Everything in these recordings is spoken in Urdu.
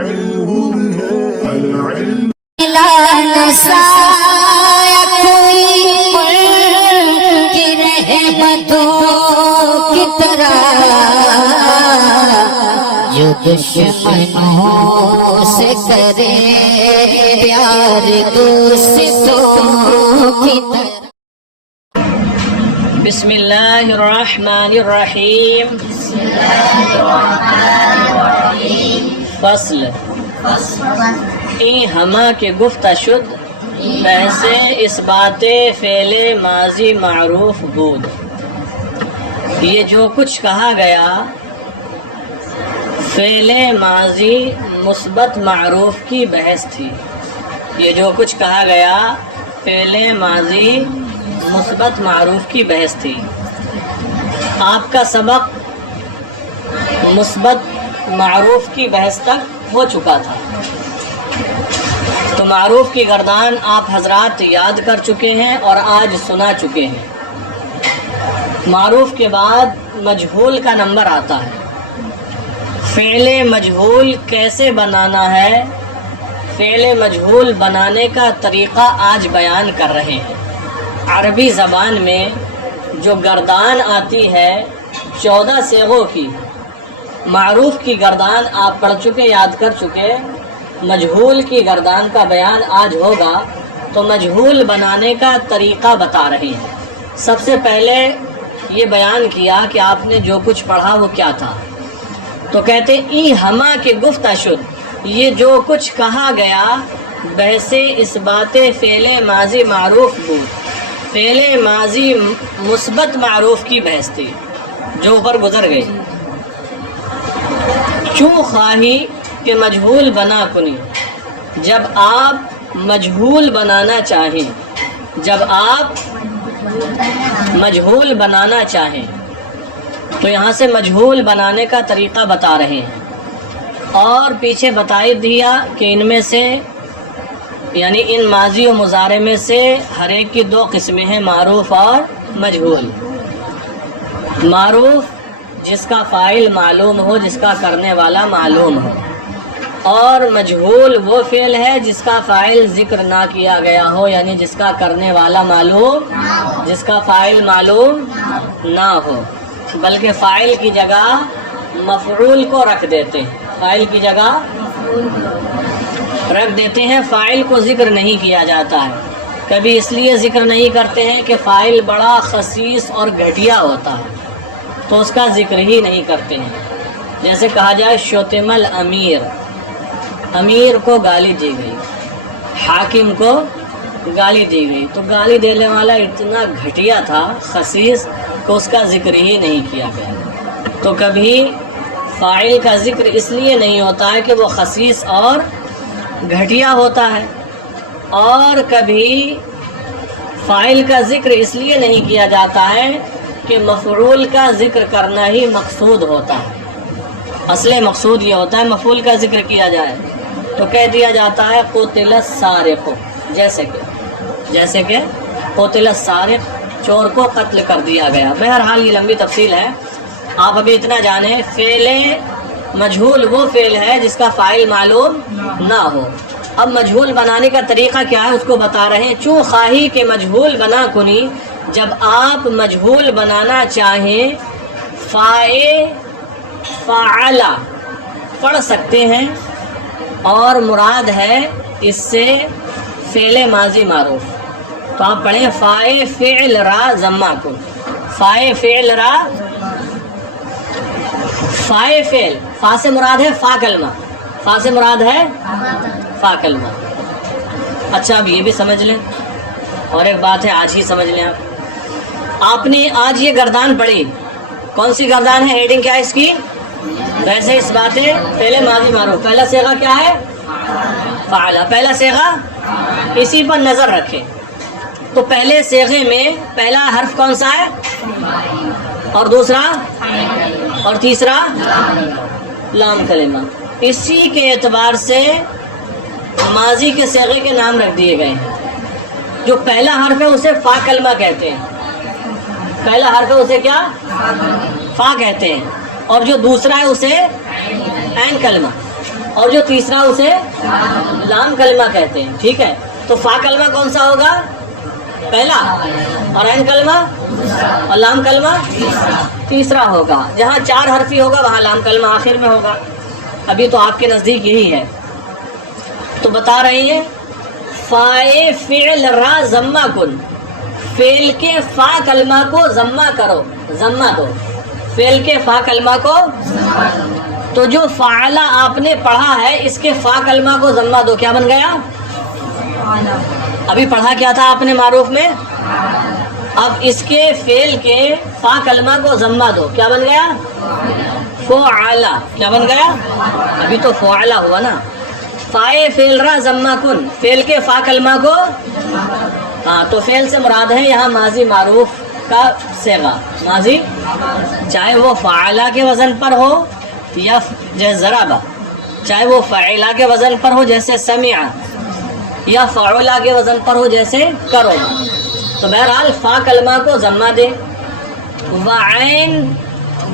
جو دشمنوں سے کرے پیار دوستوں کی طرح. بسم اللہ الرحمن الرحیم. فصل این ہما کے گفت شد بحث اس بات فعل ماضی معروف بود. یہ جو کچھ کہا گیا فعل ماضی مثبت معروف کی بحث تھی. یہ جو کچھ کہا گیا فعل ماضی مثبت معروف کی بحث تھی. آپ کا سبق مثبت معروف کی بحث تک ہو چکا تھا، تو معروف کی گردان آپ حضرات یاد کر چکے ہیں اور آج سنا چکے ہیں. معروف کے بعد مجہول کا نمبر آتا ہے. فعل مجہول کیسے بنانا ہے، فعل مجہول بنانے کا طریقہ آج بیان کر رہے ہیں. عربی زبان میں جو گردان آتی ہے 14 صیغوں کی، معروف کی گردان آپ پڑھ چکے، یاد کر چکے. مجہول کی گردان کا بیان آج ہوگا، تو مجہول بنانے کا طریقہ بتا رہے ہیں. سب سے پہلے یہ بیان کیا کہ آپ نے جو کچھ پڑھا وہ کیا تھا. تو کہتے ای ہما کے گفت شد، یہ جو کچھ کہا گیا بحث اس بات فعل ماضی معروف بود. فعل ماضی مثبت معروف کی بحث تھی جو اوپر گزر گئی. چوں خواہی کہ مجہول بنا کنی، جب آپ مجہول بنانا چاہیں، جب آپ مجہول بنانا چاہیں. تو یہاں سے مجہول بنانے کا طریقہ بتا رہے ہیں، اور پیچھے بتا دیا کہ ان میں سے یعنی ان ماضی و مضارع میں سے ہر ایک کی 2 قسمیں ہیں، معروف اور مجہول. معروف جس کا فاعل معلوم ہو، جس کا کرنے والا معلوم ہو، اور مجہول وہ فعل ہے جس کا فاعل ذکر نہ کیا گیا ہو، یعنی جس کا کرنے والا معلوم، جس کا فاعل معلوم نہ ہو، بلکہ فاعل کی جگہ مفعول کو رکھ دیتے ہیں. فاعل کی جگہ رکھ دیتے ہیں، فاعل کو ذکر نہیں کیا جاتا ہے. کبھی اس لیے ذکر نہیں کرتے ہیں کہ فاعل بڑا خسیس اور گھٹیا ہوتا ہے، تو اس کا ذکر ہی نہیں کرتے ہیں. جیسے کہا جائے شتم الامیر، امیر کو گالی دی گئی، حاکم کو گالی دی گئی. تو گالی دینے والا اتنا گھٹیا تھا، خسیس، کہ اس کا ذکر ہی نہیں کیا گیا. تو کبھی فاعل کا ذکر اس لیے نہیں ہوتا ہے کہ وہ خسیس اور گھٹیا ہوتا ہے، اور کبھی فاعل کا ذکر اس لیے نہیں کیا جاتا ہے کہ مفعول کا ذکر کرنا ہی مقصود ہوتا ہے. اصل مقصود یہ ہوتا ہے مفعول کا ذکر کیا جائے. تو کہہ دیا جاتا ہے قتل السارق، جیسے کہ قتل السارق، چور کو قتل کر دیا گیا. بہرحال یہ لمبی تفصیل ہے، آپ ابھی اتنا جانیں فعل مجہول وہ فعل ہے جس کا فاعل معلوم نہ ہو. اب مجہول بنانے کا طریقہ کیا ہے اس کو بتا رہے ہیں. چوں خواہی کہ مجہول بنا کنی، جب آپ مجہول بنانا چاہیں فاعلا پڑھ سکتے ہیں، اور مراد ہے اس سے فعل ماضی معروف. تو آپ پڑھیں فائے فعل را ضمہ کن، فائے فعل را، فائے فعل، فا سے مراد ہے فا کلمہ، فا سے مراد ہے فا کلمہ. اچھا اب یہ بھی سمجھ لیں، اور ایک بات ہے آج ہی سمجھ لیں. آپ نے آج یہ گردان پڑھی، کون سی گردان ہے، ہیڈنگ کیا ہے اس کی، ویسے اس بات ہے پہلے ماضی معروف. پہلا صیغہ کیا ہے، فعلا، پہلا صیغہ، اسی پر نظر رکھیں. تو پہلے صیغے میں پہلا حرف کون سا ہے، اور دوسرا اور تیسرا لام کلمہ. اسی کے اعتبار سے ماضی کے صیغے کے نام رکھ دیے گئے ہیں. جو پہلا حرف ہے اسے فا کلمہ کہتے ہیں، پہلا حرف ہے اسے کیا، فا کہتے ہیں، اور جو دوسرا ہے اسے عین کلمہ. اور جو تیسرا اسے لام کلمہ کہتے ہیں. ٹھیک ہے, تو فا کلمہ کون سا ہوگا؟ پہلا, اور عین کلمہ اور لام کلمہ تیسرا ہوگا. جہاں 4 حرفی ہوگا وہاں لام کلمہ آخر میں ہوگا. ابھی تو آپ کے نزدیک یہی ہے. تو بتا رہی ہیں فائے فعل را ضمہ کن, فعل کے فا کلمہ کو ضمہ کرو, ضمہ دو فعل کے فا کلمہ کو. تو جو فعلا آپ نے پڑھا ہے اس کے فا کلمہ کو ضمہ دو, کیا بن گیا؟ ابھی پڑھا کیا تھا آپ نے معروف میں؟ اب اس کے فعل کے فا کلمہ کو ضمہ دو, کیا بن گیا؟ فعلا. کیا بن گیا؟ ابھی تو فعلا ہوا نا. فائے فعل را ضمہ کن, فعل کے فا کلمہ کو. ہاں, تو فعل سے مراد ہے یہاں ماضی معروف کا صیغہ, ماضی, چاہے وہ فعلا کے وزن پر ہو یا جیسے ضربا, چاہے وہ فعلا کے وزن پر ہو جیسے سمع, یا فعلا کے وزن پر ہو جیسے کرو. تو بہرحال فا کلمہ کو ضمہ دے.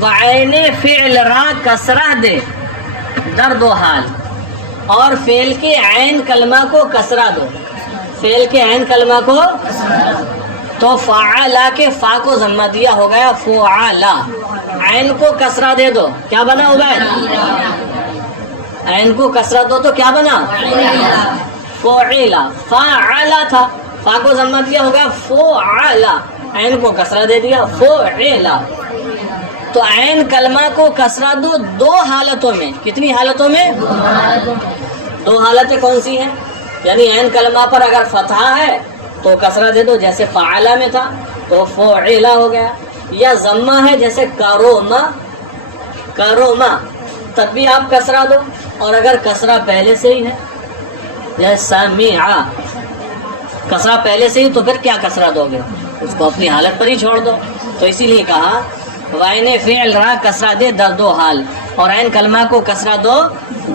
وعین فعل را کسرہ دے در 2 حال, اور فعل کے عین کلمہ کو کسرہ دو, فعل کے عین کلمہ کو. تو فعلا کے فا کو ضمہ دیا, ہو گیا فعلا. عین کو کسرہ دے دو, کیا بنا عبید؟ عین کو کسرہ دو تو کیا بنا؟ فعلا. فعلا تھا, فا کو ضمہ دیا, ہو گیا فعلا. عین کو کسرہ دے دیا, فعلا. تو عین کلمہ کو کسرہ دو 2 حالتوں میں. کتنی حالتوں میں؟ 2 حالتیں کون سی ہیں؟ یعنی عین کلمہ پر اگر فتحہ ہے تو کسرہ دے دو جیسے فعلا میں تھا تو فعلا ہو گیا, یا ضمہ ہے جیسے کروما, کروما تب بھی آپ کسرہ دو. اور اگر کسرہ پہلے سے ہی ہے جیسے سمع, کسرہ پہلے سے ہی, تو پھر کیا کسرہ دو گے؟ اس کو اپنی حالت پر ہی چھوڑ دو. تو اسی لیے کہا وعین فعل را کسرہ دے در 2 حال, اور عین کلمہ کو کسرہ دو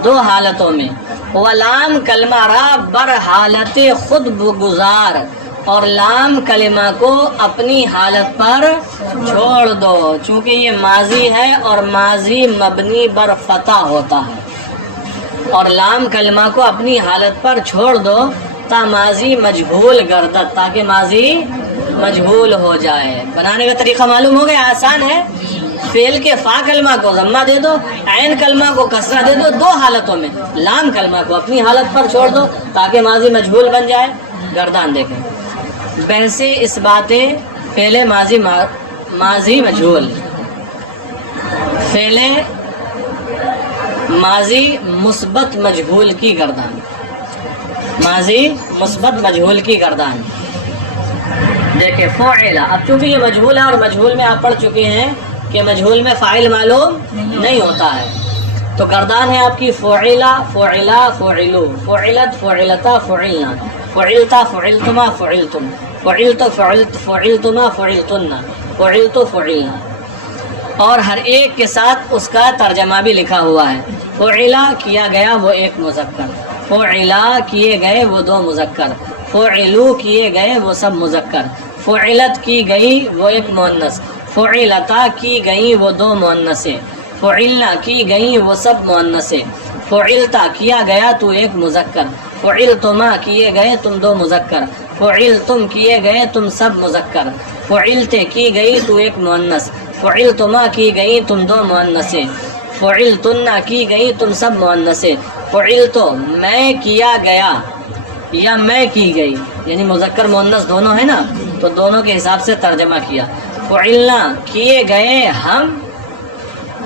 2 حالتوں میں. ولام کلمہ را بر حالت خود بگزار, اور لام کلمہ کو اپنی حالت پر چھوڑ دو, چونکہ یہ ماضی ہے اور ماضی مبنی بر فتح ہوتا ہے. اور لام کلمہ کو اپنی حالت پر چھوڑ دو تا ماضی مجہول گردت, تاکہ ماضی مجہول ہو جائے. بنانے کا طریقہ معلوم ہو گیا, آسان ہے. فعل کے فا کلمہ کو ضمہ دے دو, عین کلمہ کو کسرہ دے دو 2 حالتوں میں. لام کلمہ کو اپنی حالت پر چھوڑ دو تاکہ ماضی مجہول بن جائے. گردان دیکھیں, بحث اس باتیں فعل ماضی مجہول, فعل ماضی مثبت مجہول کی گردان, ماضی مثبت مجہول کی گردان. دیکھیں فعلا, اب چونکہ یہ مجہول ہے اور مجہول میں آپ پڑھ چکے ہیں کہ مجہول میں فاعل معلوم نہیں ہوتا ہے, تو گردان ہے آپ کی فعلا, فعلا, فعلو, فعلت, فعلتا, فعلنا, فعلتا, فعلتما, فعلتم, فعلت, فعلتما, فعلتن, فعلت, فعلنا. اور ہر ایک کے ساتھ اس کا ترجمہ بھی لکھا ہوا ہے. فعلا کیا گیا وہ ایک مذکر, فعلا کیے گئے وہ 2 مذکر, فعلو کیے گئے وہ سب مذکر, فعلت کی گئی وہ ایک مؤنث, فعلتا کی گئی وہ 2 مؤنثیں, فعلنا کی گئی وہ سب مؤنثیں, فعلتا کیا گیا تو ایک مذکر, فعلتما کیے گئے تم 2 مذکر, فعلتم کیے گئے تم سب مذکر, فعلتے کی گئی تو ایک مؤنث, فعلتما کی گئی تم 2 مؤنثیں, فعلتن کی گئی تم سب مؤنثیں, فعلتو میں کیا گیا یا میں کی گئی, یعنی مذکر مؤنث دونوں ہیں نا, تو دونوں کے حساب سے ترجمہ کیا. فعلنا کیے گئے ہم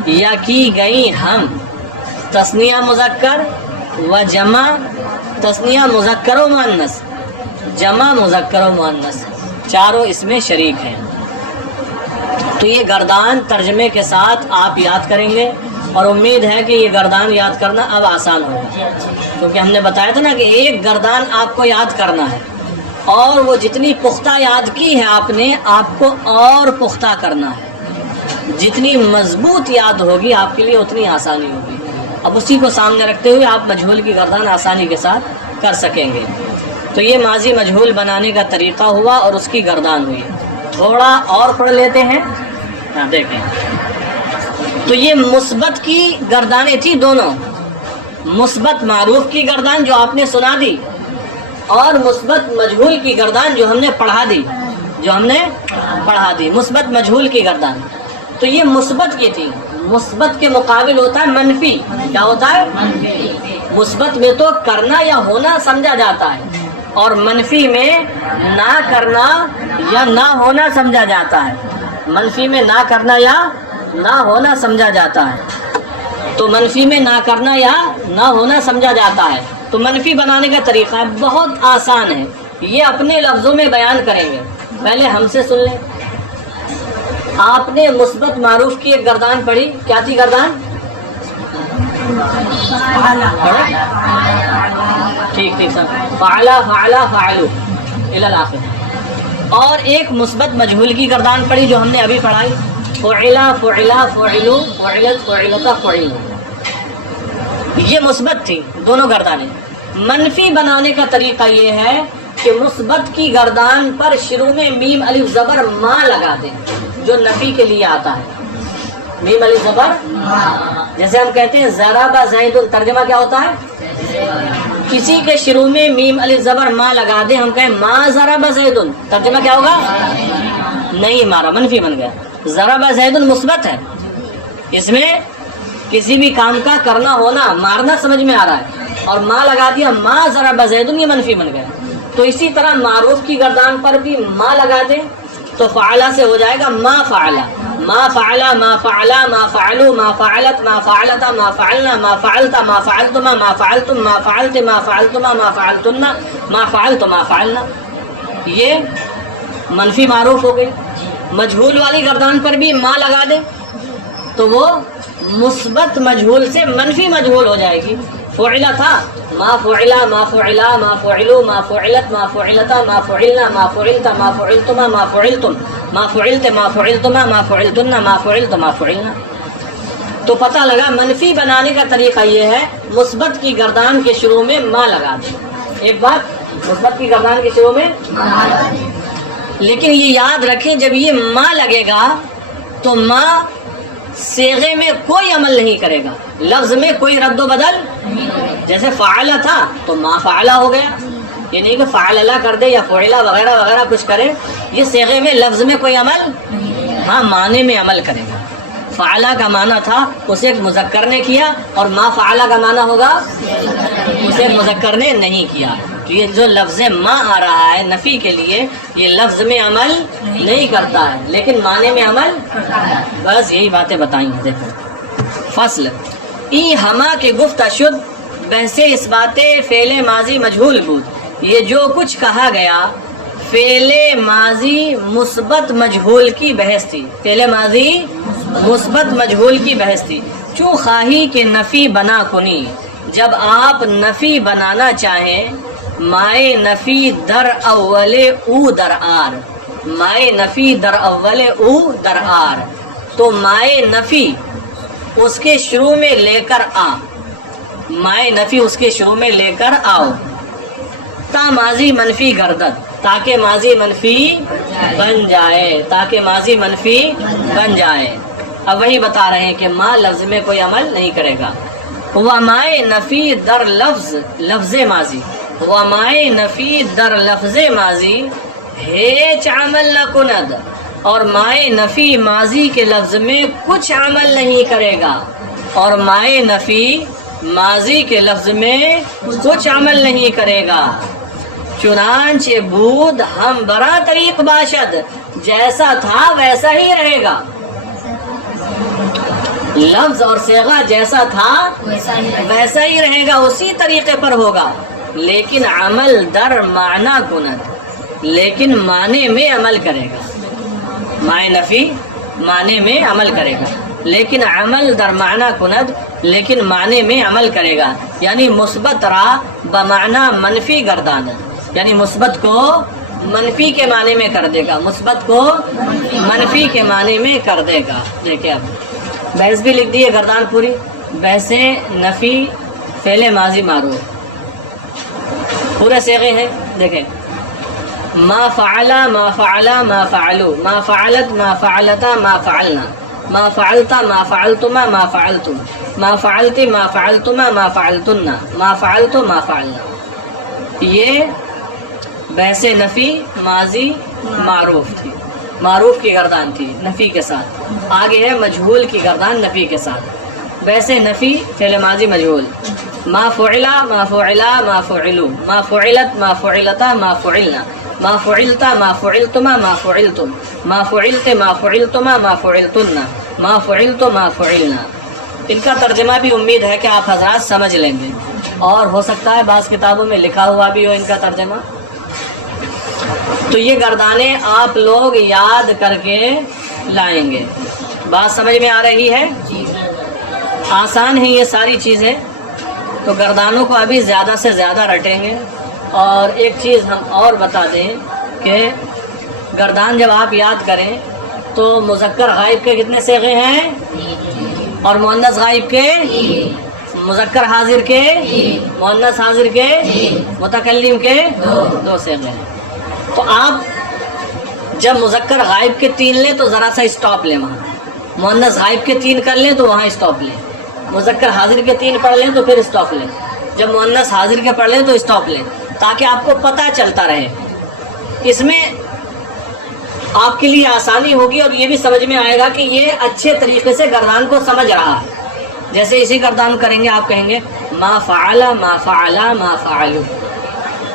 یا کی گئی ہم, تثنیہ مذکر و جمع, تثنیہ مذکر و مؤنث, جمع مذکر و مؤنث, چاروں اس میں شریک ہیں. تو یہ گردان ترجمے کے ساتھ آپ یاد کریں گے, اور امید ہے کہ یہ گردان یاد کرنا اب آسان ہوگا, کیونکہ ہم نے بتایا تھا نا کہ ایک گردان آپ کو یاد کرنا ہے, اور وہ جتنی پختہ یاد کی ہے آپ نے, آپ کو اور پختہ کرنا ہے. جتنی مضبوط یاد ہوگی آپ کے لیے اتنی آسانی ہوگی. اب اسی کو سامنے رکھتے ہوئے آپ مجہول کی گردان آسانی کے ساتھ کر سکیں گے. تو یہ ماضی مجہول بنانے کا طریقہ ہوا اور اس کی گردان ہوئی. تھوڑا اور پڑھ لیتے ہیں. دیکھیں, تو یہ مثبت کی گردانیں تھی دونوں, مثبت معروف کی گردان جو آپ نے سنا دی اور مثبت مجہول کی گردان جو ہم نے پڑھا دی مثبت مجہول کی گردان. تو یہ مثبت کی تھی. مثبت کے مقابل ہوتا ہے منفی. کیا ہوتا ہے؟ مثبت میں تو کرنا یا ہونا سمجھا جاتا ہے اور منفی میں نہ کرنا یا نہ ہونا سمجھا جاتا ہے. منفی میں نہ کرنا یا نہ ہونا سمجھا جاتا ہے. تو منفی میں نہ کرنا یا نہ ہونا سمجھا جاتا ہے. تو منفی بنانے کا طریقہ بہت آسان ہے. یہ اپنے لفظوں میں بیان کریں گے. پہلے ہم سے سن لیں. آپ نے مثبت معروف کی ایک گردان پڑھی. کیا تھی گردان؟ ٹھیک سر. فعلا فعلا فعلو الی الآخر. اور ایک مثبت مجہول کی گردان پڑھی جو ہم نے ابھی پڑھائی. فعلا فعلا فعلو فعلت فعلتا فعلو. یہ مثبت تھی دونوں گردانیں. منفی بنانے کا طریقہ یہ ہے کہ مثبت کی گردان پر شروع میں میم الف زبر ما لگا دیں جو نفی کے لیے آتا ہے. میم الف زبر جیسے ہم کہتے ہیں ضرب زید. ترجمہ کیا ہوتا ہے؟ کسی کے شروع میں میم الف زبر ما لگا دیں. ہم کہیں ما ضرب زید. ترجمہ کیا ہوگا؟ نہیں مارا. منفی بن گیا. ضرب زید مثبت ہے. اس میں کسی بھی کام کا کرنا ہونا مارنا سمجھ میں آ رہا ہے اور ما لگا دیا ما ضرب زید. یہ منفی بن گیا. تو اسی طرح معروف کی گردان پر بھی ما لگا دیں تو فعلا سے ہو جائے گا ما فعلا. ما فعلا ما فعلا ما فعلو ما فعلت ما فعلتا ما فعلنا ما فعلتا ما فعلتما ما فعلتم ما فعلت ما فعلتما ما فعلتن ما فعلت ما فعلنا. یہ منفی معروف ہو گئی. مجہول والی گردان پر بھی ما لگا دیں تو وہ مثبت مجہول سے منفی مجہول ہو جائے گی. فعلا تھا ما فعلا ما فعلا ما فعلو ما فعلت ما فعلتا ما فعلنا ما فعلتا ما فعلتما ما فعلتم ما فعلت ما فعلتما ما فعلتن ما فعلت ما فعلنا. تو پتہ لگا منفی بنانے کا طریقہ یہ ہے مثبت کی گردان کے شروع میں ما لگا دیں. ایک بات مثبت کی گردان کے شروع میں لیکن یہ یاد رکھیں جب یہ ما لگے گا تو ما صیغے میں کوئی عمل نہیں کرے گا. لفظ میں کوئی رد و بدل. جیسے فعلا تھا تو ما فعلا ہو گیا. یہ نہیں کہ فعلا کر دے یا فعلا وغیرہ وغیرہ کچھ کرے. یہ صیغے میں لفظ میں کوئی عمل ہاں معنی میں عمل کرے گا. فعلا کا معنی تھا اسے ایک مذکر نے کیا اور ما فعلا کا معنی ہوگا اسے ایک مذکر نے نہیں کیا. تو یہ جو لفظ ما آ رہا ہے نفی کے لیے یہ لفظ میں عمل نہیں کرتا ہے لیکن معنی میں عمل. بس یہی باتیں بتائیں. دیکھو فصل ای ہما کے گفت شد بحث اس بات فعل ماضی مجہول بود. یہ جو کچھ کہا گیا فعل ماضی مثبت مجہول کی بحث تھی. فعل ماضی مثبت مجہول کی بحث تھی. چوں خواہی کہ نفی بنا کنی جب آپ نفی بنانا چاہیں مائے نفی در اول او در آر. مائے نفی در اول او در آر. تو مائے نفی اس کے شروع میں لے کر آ. مائے نفی اس کے شروع میں لے کر آؤ. تا ماضی منفی گردد تاکہ ماضی منفی بن جائے. تاکہ ماضی منفی بن جائے. اب وہی بتا رہے ہیں کہ ما لفظ میں کوئی عمل نہیں کرے گا. ومائے نفی در لفظ لفظ ماضی. ومائے نفی در لفظ ماضی ہیچ عمل نہ کند. اور مائے نفی ماضی کے لفظ میں کچھ عمل نہیں کرے گا. اور مائے نفی ماضی کے لفظ میں کچھ عمل نہیں کرے گا. چنانچہ بود ہم برا طریق باشد جیسا تھا ویسا ہی رہے گا. لفظ اور صیغہ جیسا تھا ویسا ہی رہے گا اسی طریقے پر ہوگا. لیکن عمل در معنی کند لیکن معنی میں عمل کرے گا. مائے نفی معنی میں عمل کرے گا لیکن عمل در معنی کند لیکن معنی میں عمل کرے گا. یعنی مثبت را بمعنی منفی گردان. یعنی مثبت کو منفی کے معنی میں کر دے گا. مثبت کو منفی کے معنی میں کر دے گا. دیکھیں اب بحث بھی لکھ دی ہے گردان پوری. بحث نفی فعل ماضی معروف پورے صیغے ہیں. دیکھیں ما فعلا ما فعلا ما فعلو ما فعلت ما فعلتا ما فعلنا ما فعلتا ما فعلتما ما فعلتم ما فعلتی ما فعلتما ما فعلتن ما فعلت ما فعلنا. یہ بحث نفی ماضی معروف تھی، معروف کی گردان تھی نفی کے ساتھ. آگے ہے مجہول کی گردان نفی کے ساتھ. بحث نفی فعل ماضی مجہول. ما فعلا ما فعلا ما فعلوا ما فعلت ما فعلتا ما فعلنا ما فعلتا ما فعلتما ما فعلتم ما فعلت ما فعلتما ما فعلتن ما فعلت ما فعلنا. ان کا ترجمہ بھی امید ہے کہ آپ حضرات سمجھ لیں گے، اور ہو سکتا ہے بعض کتابوں میں لکھا ہوا بھی ہو ان کا ترجمہ. تو یہ گردانیں آپ لوگ یاد کر کے لائیں گے. بات سمجھ میں آ رہی ہے؟ آسان ہے یہ ساری چیزیں. تو گردانوں کو ابھی زیادہ سے زیادہ رٹیں گے. اور ایک چیز ہم اور بتا دیں کہ گردان جب آپ یاد کریں تو مذکر غائب کے کتنے صیغے ہیں، اور مؤنث غائب کے، مذکر حاضر کے، مؤنث حاضر کے، متکلم کے 2 صیغے ہیں. تو آپ جب مذکر غائب کے 3 لیں تو ذرا سا اسٹاپ لیں، وہاں مؤنث غائب کے 3 کر لیں تو وہاں اسٹاپ لیں، مذکر حاضر کے 3 پڑھ لیں تو پھر اسٹاپ لیں، جب مؤنث حاضر کے پڑھ لیں تو اسٹاپ لیں، تاکہ آپ کو پتہ چلتا رہے. اس میں آپ کے لیے آسانی ہوگی اور یہ بھی سمجھ میں آئے گا کہ یہ اچھے طریقے سے گردان کو سمجھ رہا ہے. جیسے اسی گردان کریں گے، آپ کہیں گے ما فعل ما فعلا ما فعلوا،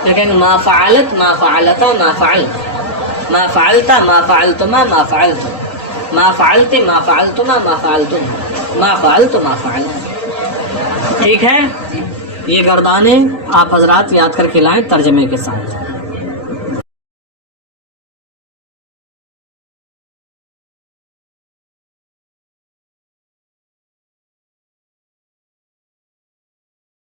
پھر کہیں گے ما فعلت ما فعلتا ما فعلت ما فعلتا ما فعلتما ما فعلتم ما فعلت ما فعلتما ما فعلتم ما فعلت ما فعلنا. ٹھیک ہے؟ یہ گردانیں آپ حضرات یاد کر کے لائیں ترجمے کے ساتھ.